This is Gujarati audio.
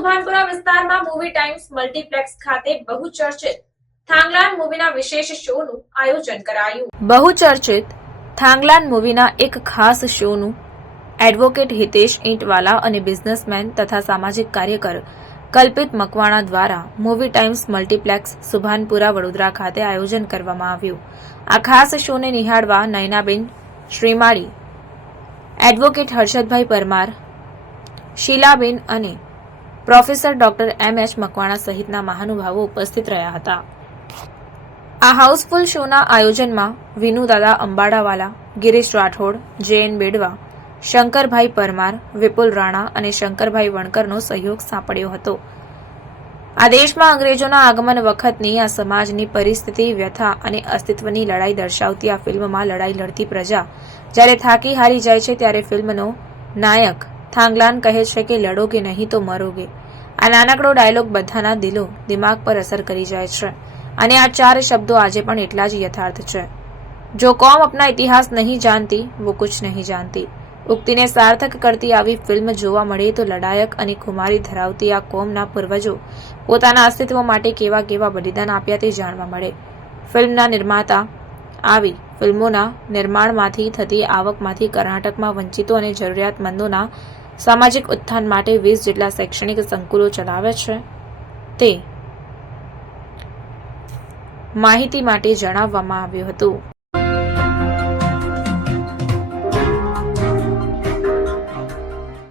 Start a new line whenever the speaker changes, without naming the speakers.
સુભાનપુરા વિસ્તારમાં મૂવી ટાઈમ્સ મલ્ટીપ્લેક્સ ખાતે બહુચર્ચિત થાંગલાન મૂવીના વિશેષ શોનું આયોજન કરાયું.
બહુચર્ચિત થાંગલાન મૂવીના એક ખાસ શોનું એડવોકેટ હિતેશ ઈંટવાલા અને બિઝનેસમેન તથા સામાજિક કાર્યકર કલ્પિત મકવાણા દ્વારા movie times multiplex Subhanpura Vadodara ખાતે આયોજન કરવામાં આવ્યું. આ ખાસ શોને નિહાળવા નયનાબેન શ્રીમાળી, એડવોકેટ હર્ષદભાઈ પરમાર, શીલાબેન અને professor doctor M H Makwana સહિતના મહાનુભાવો ઉપસ્થિત રહ્યા હતા. આ હાઉસફુલ શોના આયોજનમાં વિનુદાદા અંબાડાવાલા, ગિરીશ રાઠોડ, જેએન બેડવા, શંકરભાઈ પરમાર, વિપુલ રાણા અને શંકરભાઈ વણકરનો સહયોગ સાંપડ્યો હતો. આ દેશમાં અંગ્રેજોના આગમન વખતની આ સમાજની પરિસ્થિતિ, વ્યથા અને અસ્તિત્વની લડાઈ દર્શાવતી આ ફિલ્મમાં લડાઈ લડતી પ્રજા જ્યારે થાકી હારી જાય છે ત્યારે ફિલ્મનો નાયક થાંગલાન કહે છે કે લડોગે નહીં તો મરોગે. આ નાનકડો ડાયલોગ બધાના દિલો, દિમાગ પર અસર કરી જાય છે. અને આ ચાર શબ્દો આજે પણ એટલા જ યથાર્થ છે. જો કોમ અપના ઇતિહાસ નહીં જાણતી, વો કુછ નહીં જાણતી. ઉક્તિને સાર્થક કરતી આવી ફિલ્મ જોવા મળે તો લડાયક અને ખુમારી ધરાવતી આ કોમના પૂર્વજો પોતાના અસ્તિત્વ માટે કેવા કેવા બલિદાન આપ્યા તે જાણવા મળે. ફિલ્મના નિર્માતા આવી ફિલ્મોના નિર્માણમાંથી થતી આવકમાંથી કર્ણાટકમાં વંચિતો અને જરૂરિયાતમંદોના સામાજિક ઉત્થાન માટે વીસ જેટલા શૈક્ષણિક સંકુલો ચલાવે છે. તે માહિતી માટે જણાવવામાં આવ્યું હતું.